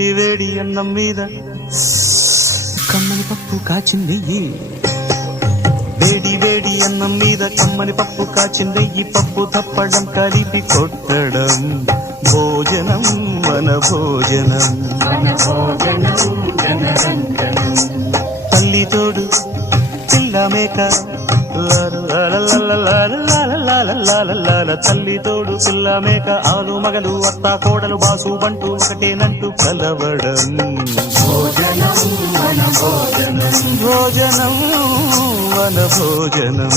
వేడి అన్నం మీద కమ్మని పప్పు కాచిందెయ్యి, వేడి వేడి అన్నం మీద కమ్మని పప్పు కాచిందెయ్యి, పప్పు తప్పడం కలిపి కొట్టడం భోజనం మన భోజనం. తల్లి తోడు పిల్ల మేక తల్లి తోడు పిల్ల మేక ఆలు మగలు అత్త కోడలు బాసు బంటూ ఒకటేనంటూ కలవడం భోజనం మన భోజనం.